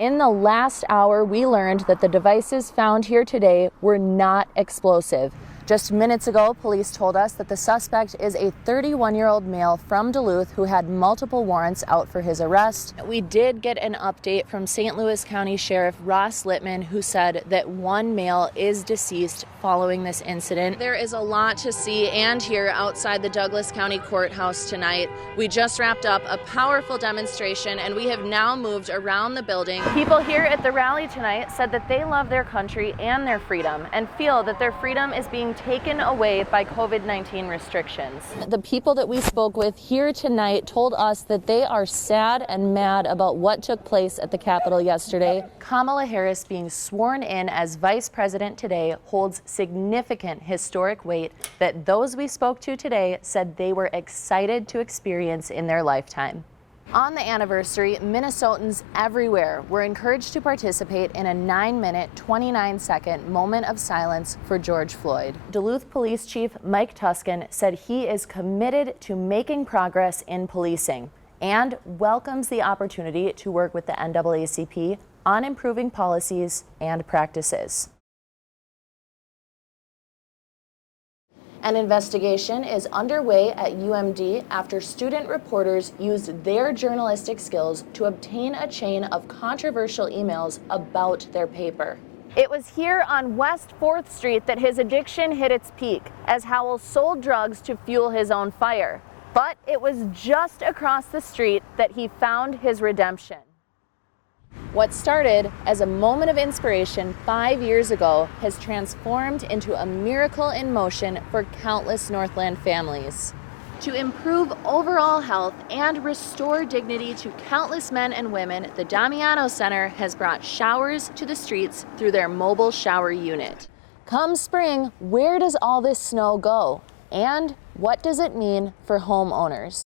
In the last hour, we learned that the devices found here today were not explosive. Just minutes ago, police told us that the suspect is a 31-year-old male from Duluth who had multiple warrants out for his arrest. We did get an update from St. Louis County Sheriff Ross Littman, who said that one male is deceased following this incident. There is a lot to see and hear outside the Douglas County Courthouse tonight. We just wrapped up a powerful demonstration, and we have now moved around the building. People here at the rally tonight said that they love their country and their freedom and feel that their freedom is being taken away by COVID-19 restrictions. The people that we spoke with here tonight told us that they are sad and mad about what took place at the Capitol yesterday. Kamala Harris being sworn in as vice president today holds significant historic weight that those we spoke to today said they were excited to experience in their lifetime. On the anniversary, Minnesotans everywhere were encouraged to participate in a 9-minute, 29-second moment of silence for George Floyd. Duluth Police Chief Mike Tuscan said he is committed to making progress in policing and welcomes the opportunity to work with the NAACP on improving policies and practices. An investigation is underway at UMD after student reporters used their journalistic skills to obtain a chain of controversial emails about their paper. It was here on West 4th Street that his addiction hit its peak, as Howell sold drugs to fuel his own fire. But it was just across the street that he found his redemption. What started as a moment of inspiration 5 years ago has transformed into a miracle in motion for countless Northland families. To improve overall health and restore dignity to countless men and women, the Damiano Center has brought showers to the streets through their mobile shower unit. Come spring, where does all this snow go? And what does it mean for homeowners?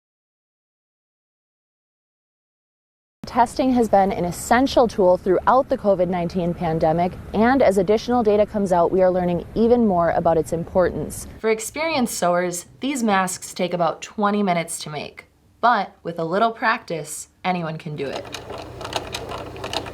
Testing has been an essential tool throughout the COVID-19 pandemic, and as additional data comes out, we are learning even more about its importance. For experienced sewers, these masks take about 20 minutes to make, but with a little practice, anyone can do it.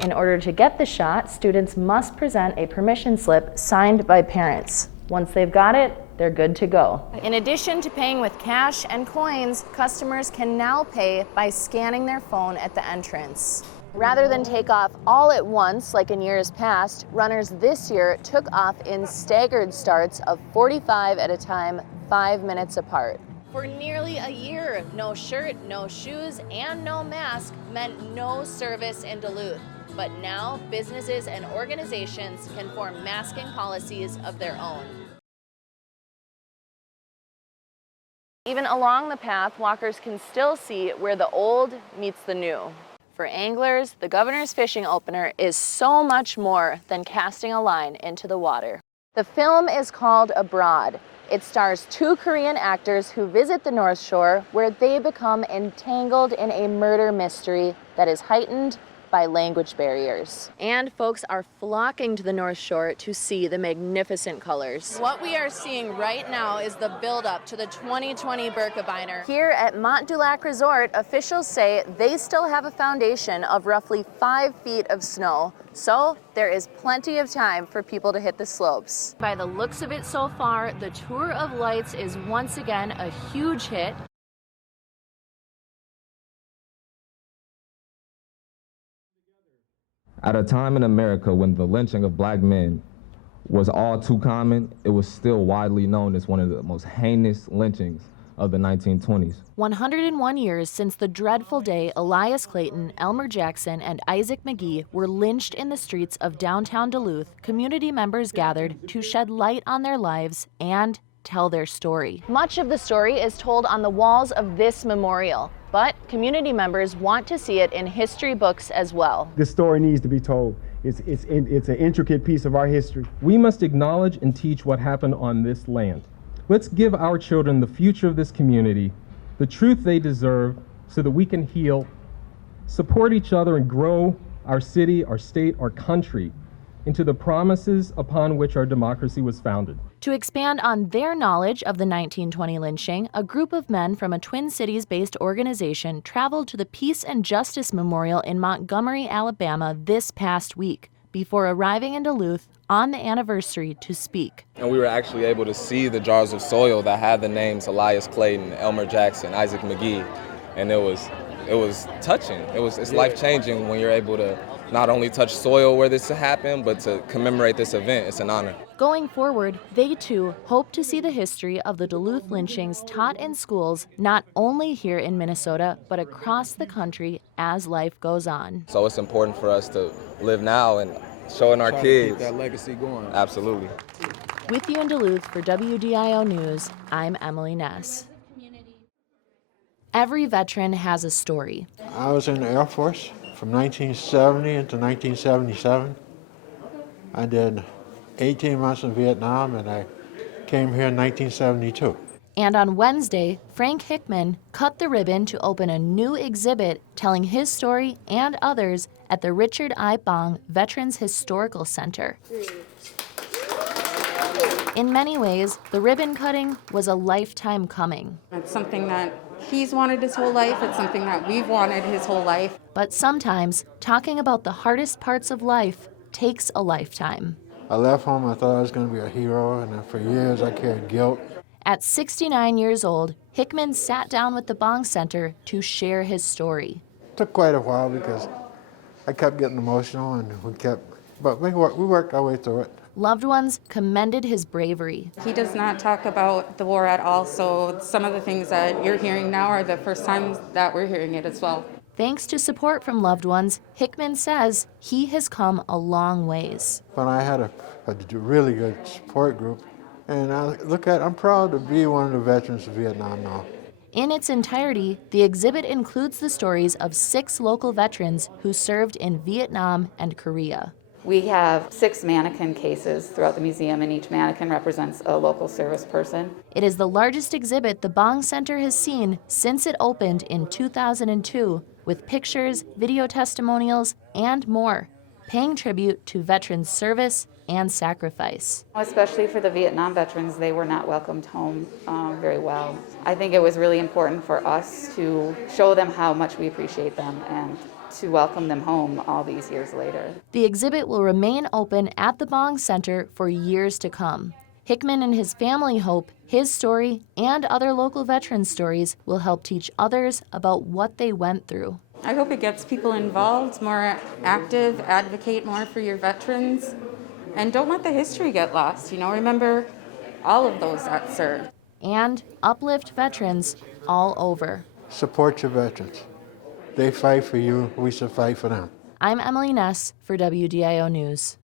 In order to get the shot, students must present a permission slip signed by parents. Once they've got it, they're good to go. In addition to paying with cash and coins, customers can now pay by scanning their phone at the entrance. Rather than take off all at once like in years past, runners this year took off in staggered starts of 45 at a time, 5 minutes apart. For nearly a year, no shirt, no shoes, and no mask meant no service in Duluth. But now, businesses and organizations can form masking policies of their own. Even along the path, walkers can still see where the old meets the new. For anglers, the Governor's Fishing Opener is so much more than casting a line into the water. The film is called Abroad. It stars 2 Korean actors who visit the North Shore, where they become entangled in a murder mystery that is heightened by language barriers. And folks are flocking to the North Shore to see the magnificent colors. What we are seeing right now is the build-up to the 2020 Birkebeiner. Here at Mont du Lac Resort, officials say they still have a foundation of roughly 5 feet of snow, so there is plenty of time for people to hit the slopes. By the looks of it so far, the Tour of Lights is once again a huge hit. At a time in America when the lynching of black men was all too common, it was still widely known as one of the most heinous lynchings of the 1920s. 101 years since the dreadful day Elias Clayton, Elmer Jackson, and Isaac McGee were lynched in the streets of downtown Duluth, community members gathered to shed light on their lives and tell their story. Much of the story is told on the walls of this memorial, but community members want to see it in history books as well. This story needs to be told. It's an intricate piece of our history. We must acknowledge and teach what happened on this land. Let's give our children the future of this community, the truth they deserve, so that we can heal, support each other, and grow our city, our state, our country into the promises upon which our democracy was founded. To expand on their knowledge of the 1920 lynching, a group of men from a Twin Cities-based organization traveled to the Peace and Justice Memorial in Montgomery, Alabama this past week, before arriving in Duluth on the anniversary to speak. And we were actually able to see the jars of soil that had the names Elias Clayton, Elmer Jackson, Isaac McGee, and it was touching. It's life-changing when you're able to not only touch soil where this happened, but to commemorate this event. It's an honor. Going forward, they too hope to see the history of the Duluth lynchings taught in schools not only here in Minnesota, but across the country as life goes on. So it's important for us to live now and showing our kids. Keep that legacy going. Absolutely. With you in Duluth for WDIO News, I'm Emily Ness. Every veteran has a story. I was in the Air Force from 1970 into 1977. I did 18 months in Vietnam, and I came here in 1972. And on Wednesday, Frank Hickman cut the ribbon to open a new exhibit telling his story and others at the Richard I. Bong Veterans Historical Center. In many ways, the ribbon cutting was a lifetime coming. It's something that he's wanted his whole life. It's something that we've wanted his whole life. But sometimes, talking about the hardest parts of life takes a lifetime. I left home, I thought I was going to be a hero, and for years I carried guilt. At 69 years old, Hickman sat down with the Bong Center to share his story. It took quite a while because I kept getting emotional, and but we worked our way through it. Loved ones commended his bravery. He does not talk about the war at all, so some of the things that you're hearing now are the first times that we're hearing it as well. Thanks to support from loved ones, Hickman says he has come a long ways. But I had a really good support group, and I'm proud to be one of the veterans of Vietnam now. In its entirety, the exhibit includes the stories of 6 local veterans who served in Vietnam and Korea. We have 6 mannequin cases throughout the museum, and each mannequin represents a local service person. It is the largest exhibit the Bong Center has seen since it opened in 2002, with pictures, video testimonials, and more, paying tribute to veterans' service and sacrifice. Especially for the Vietnam veterans, they were not welcomed home very well. I think it was really important for us to show them how much we appreciate them and to welcome them home all these years later. The exhibit will remain open at the Bong Center for years to come. Hickman and his family hope his story and other local veterans' stories will help teach others about what they went through. I hope it gets people involved, more active, advocate more for your veterans, and don't let the history get lost. Remember all of those that served. And uplift veterans all over. Support your veterans. They fight for you, we should fight for them. I'm Emily Ness for WDIO News.